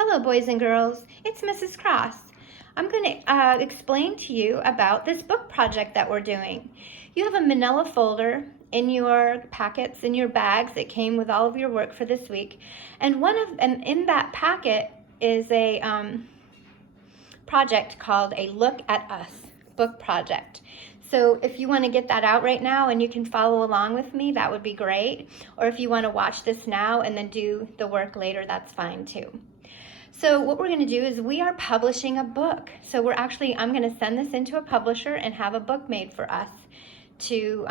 Hello, boys and girls. It's Mrs. Cross. I'm going to explain to you about this book project that we're doing. You have a manila folder in your packets, in your bags that came with all of your work for this week. And in that packet is a project called a Look at Us book project. So if you want to get that out right now and you can follow along with me, that would be great. Or if you want to watch this now and then do the work later, that's fine too. So what we're going to do is we are publishing a book. So I'm going to send this into a publisher and have a book made for us to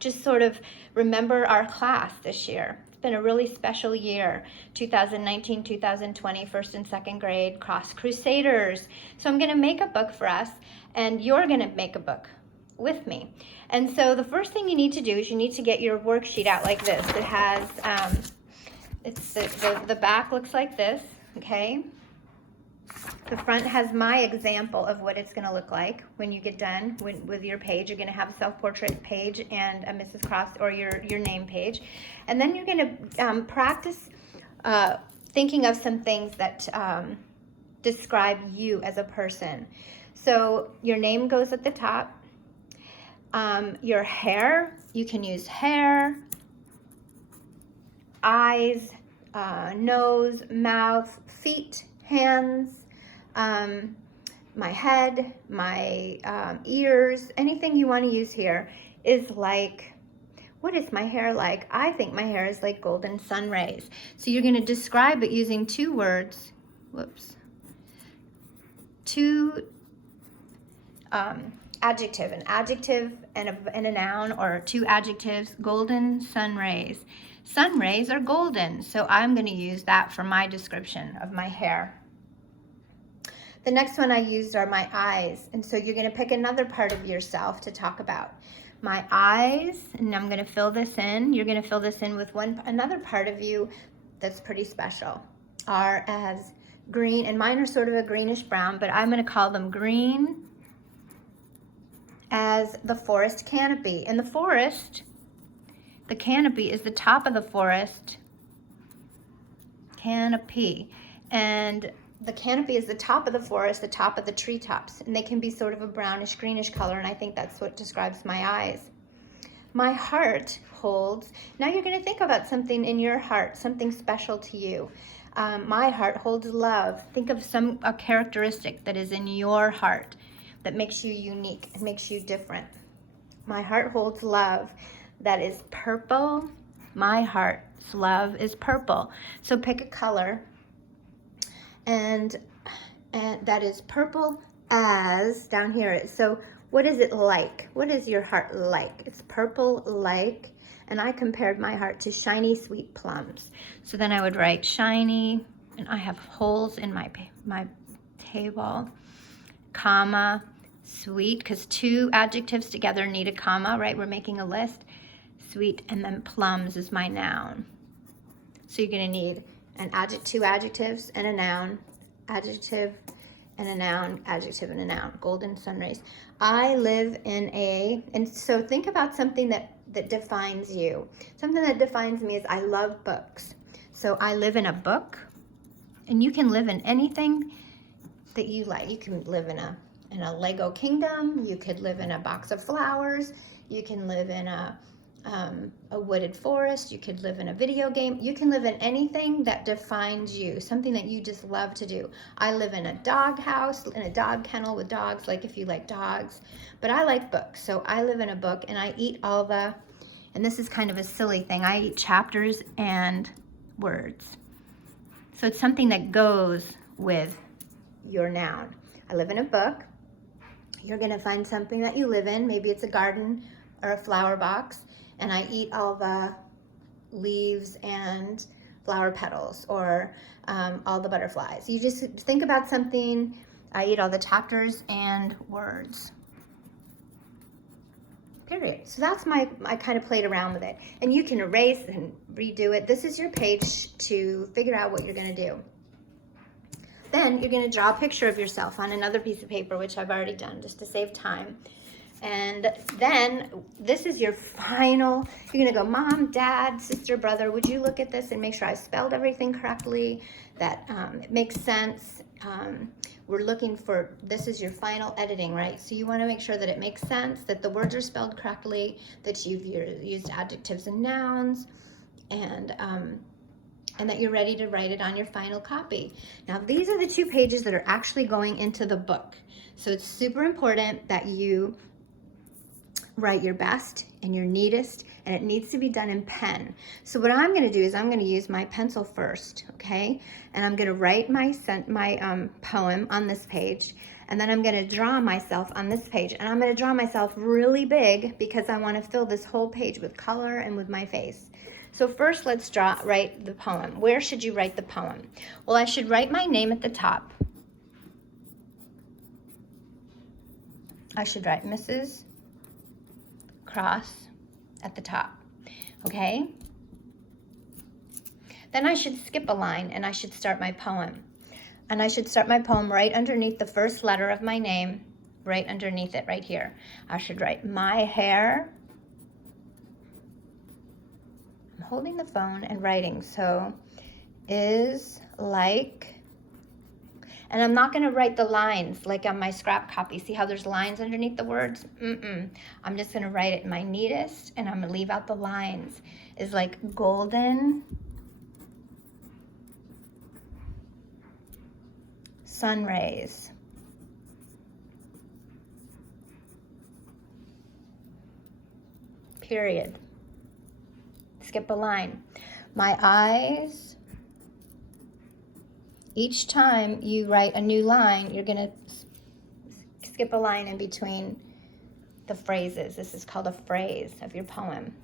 just sort of remember our class this year. It's been a really special year, 2019, 2020, first and second grade, Cross Crusaders. So I'm going to make a book for us, and you're going to make a book with me. And so the first thing you need to do is you need to get your worksheet out like this. It has, the back looks like this, okay? The front has my example of what it's going to look like when you get done with your page. You're going to have a self-portrait page and a Mrs. Cross or your name page. And then you're going to practice thinking of some things that describe you as a person. So your name goes at the top. Your hair, you can use hair, eyes, nose, mouth, feet, hands, my head, my ears, anything you want to use here is like, what is my hair like? I think my hair is like golden sun rays. So you're going to describe it using two words, adjective, an adjective and a noun, or two adjectives, golden sun rays. Sun rays are golden, so I'm going to use that for my description of my hair. The next one I used are my eyes, and so you're going to pick another part of yourself to talk about. My eyes, and I'm going to fill this in. You're going to fill this in with another part of you that's pretty special, are as green, and mine are sort of a greenish brown, but I'm going to call them green as the forest canopy. In the forest, the canopy is the top of the forest canopy, and the canopy is the top of the forest, the top of the treetops, and they can be sort of a brownish greenish color, and I think that's what describes my eyes. My heart holds, now you're going to think about something in your heart, something special to you. My heart holds love. Think of a characteristic that is in your heart that makes you unique and makes you different. My heart holds love. That is purple. My heart's love is purple. So pick a color, and that is purple as, down here. So what is it like? What is your heart like? It's purple like, and I compared my heart to shiny sweet plums. So then I would write shiny, and I have holes in my table, comma, sweet, because two adjectives together need a comma, right? We're making a list. Sweet, and then plums is my noun. So you're going to need two adjectives and a noun, adjective and a noun, adjective and a noun, golden sun rays. I live in and so think about something that defines you. Something that defines me is I love books. So I live in a book, and you can live in anything that you like. You can live in a Lego kingdom. You could live in a box of flowers. You can live in a wooded forest. You could live in a video game. You can live in anything that defines you, something that you just love to do. I live in a dog house, in a dog kennel with dogs, like if you like dogs, but I like books. So I live in a book, and I eat and this is kind of a silly thing, I eat chapters and words. So it's something that goes with your noun. I live in a book. You're going to find something that you live in. Maybe it's a garden or a flower box, and I eat all the leaves and flower petals, or all the butterflies. You just think about something. I eat all the chapters and words. Period. So that's I kind of played around with it. And you can erase and redo it. This is your page to figure out what you're going to do. Then you're going to draw a picture of yourself on another piece of paper, which I've already done just to save time. And then this is your final, you're gonna go, Mom, Dad, sister, brother, would you look at this and make sure I spelled everything correctly, that it makes sense. We're looking for, this is your final editing, right? So you wanna make sure that it makes sense, that the words are spelled correctly, that you've used adjectives and nouns, and that you're ready to write it on your final copy. Now, these are the 2 pages that are actually going into the book. So it's super important that you write your best and your neatest, and it needs to be done in pen. So what I'm gonna do is I'm gonna use my pencil first, okay? And I'm gonna write my poem on this page, and then I'm gonna draw myself on this page. And I'm gonna draw myself really big because I wanna fill this whole page with color and with my face. So first let's write the poem. Where should you write the poem? Well, I should write my name at the top. I should write Mrs. Cross at the top, okay? Then I should skip a line and I should start my poem. And I should start my poem right underneath the first letter of my name, right underneath it, right here. I should write, my hair. I'm holding the phone and writing, so is like, and I'm not gonna write the lines like on my scrap copy. See how there's lines underneath the words? I'm just gonna write it my neatest, and I'm gonna leave out the lines. Is like golden sun rays. Period. Skip a line. My eyes. Each time you write a new line, you're gonna skip a line in between the phrases. This is called a phrase of your poem.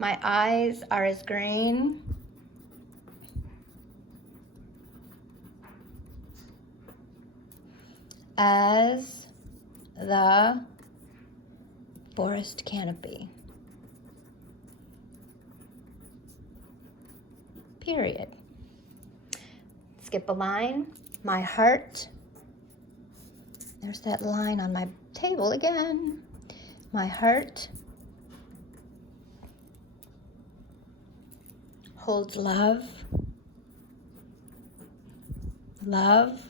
My eyes are as green as the forest canopy. Period. Skip a line. My heart. There's that line on my table again. My heart holds love. Love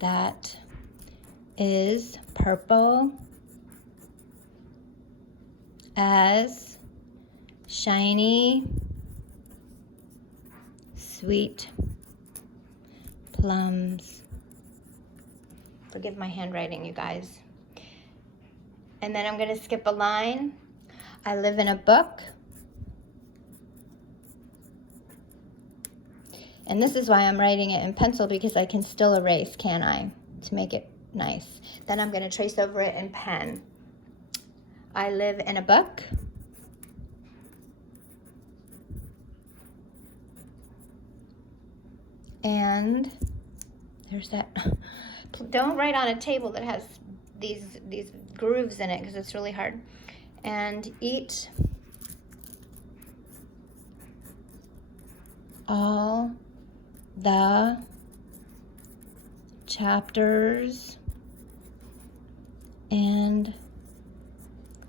that is purple as shiny sweet plums. Forgive my handwriting, you guys. And then I'm going to skip a line. I live in a book. And this is why I'm writing it in pencil, because I can still erase, can I? To make it nice. Then I'm going to trace over it in pen. I live in a book. And there's that. Don't write on a table that has these grooves in it, because it's really hard. And eat all the chapters and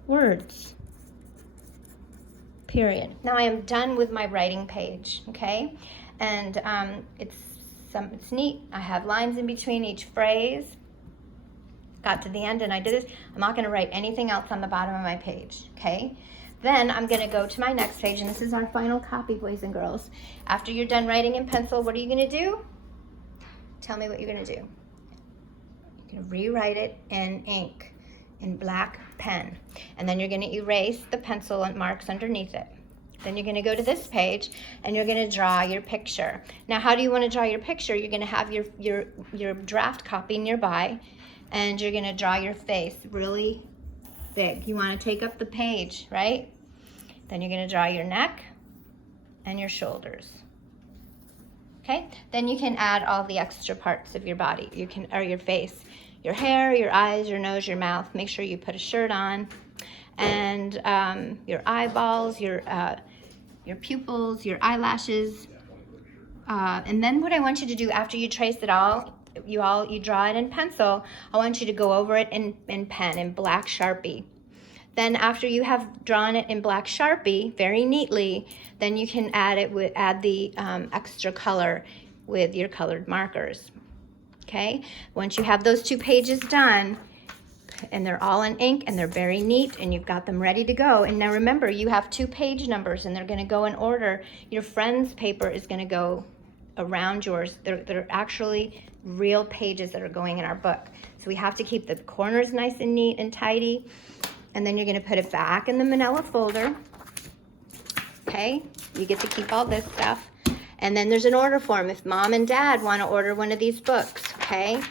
words. Period. Now I am done with my writing page, okay? And it's neat. I have lines in between each phrase. Got to the end and I did this. I'm not going to write anything else on the bottom of my page, okay? Then I'm going to go to my next page, and this is our final copy, boys and girls. After you're done writing in pencil, what are you going to do? Tell me what you're going to do. You're going to rewrite it in ink, in black pen, and then you're going to erase the pencil marks underneath it. Then you're going to go to this page and you're going to draw your picture. Now, how do you want to draw your picture? You're going to have your draft copy nearby, and you're going to draw your face really big. You want to take up the page, right? Then you're going to draw your neck and your shoulders. Okay? Then you can add all the extra parts of your body. Or your face, your hair, your eyes, your nose, your mouth. Make sure you put a shirt on, and your eyeballs, your pupils, your eyelashes. And then what I want you to do after you trace it all, you draw it in pencil, I want you to go over it in pen, in black Sharpie. Then after you have drawn it in black Sharpie very neatly, then you can add the extra color with your colored markers. Okay, once you have those 2 pages done, and they're all in ink and they're very neat and you've got them ready to go. And now remember, you have 2 page numbers and they're going to go in order. Your friend's paper is going to go around yours. They're actually real pages that are going in our book. So we have to keep the corners nice and neat and tidy. And then you're going to put it back in the manila folder. Okay, you get to keep all this stuff. And then there's an order form. If mom and dad want to order one of these books, okay,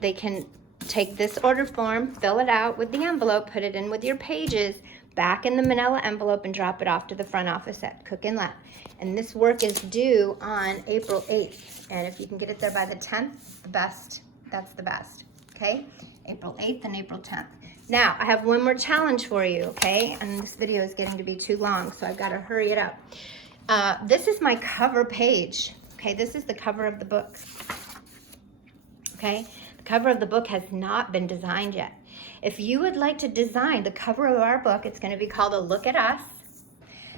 they can take this order form, fill it out with the envelope, put it in with your pages, back in the manila envelope, and drop it off to the front office at Cook and Let. And this work is due on April 8th. And if you can get it there by the 10th, the best. That's the best. Okay? April 8th and April 10th. Now, I have one more challenge for you, okay? And this video is getting to be too long, so I've got to hurry it up. This is my cover page. Okay, this is the cover of the book. Okay? The cover of the book has not been designed yet. If you would like to design the cover of our book, it's going to be called A Look at Us.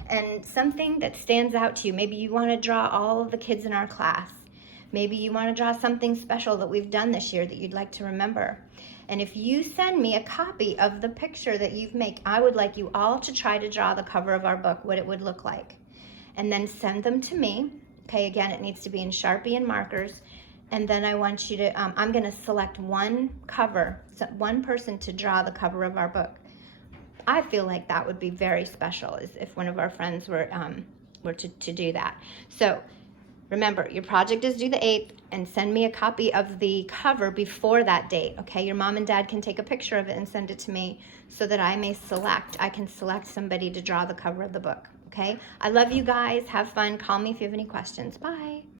And something that stands out to you. Maybe you want to draw all of the kids in our class. Maybe you want to draw something special that we've done this year that you'd like to remember. And if you send me a copy of the picture that you've made, I would like you all to try to draw the cover of our book, what it would look like. And then send them to me. Okay, again, it needs to be in Sharpie and markers. And then I want you to, I'm going to select one person to draw the cover of our book. I feel like that would be very special, is if one of our friends were to do that. So remember, your project is due the 8th, and send me a copy of the cover before that date, okay? Your mom and dad can take a picture of it and send it to me so that I can select somebody to draw the cover of the book, okay? I love you guys. Have fun. Call me if you have any questions. Bye.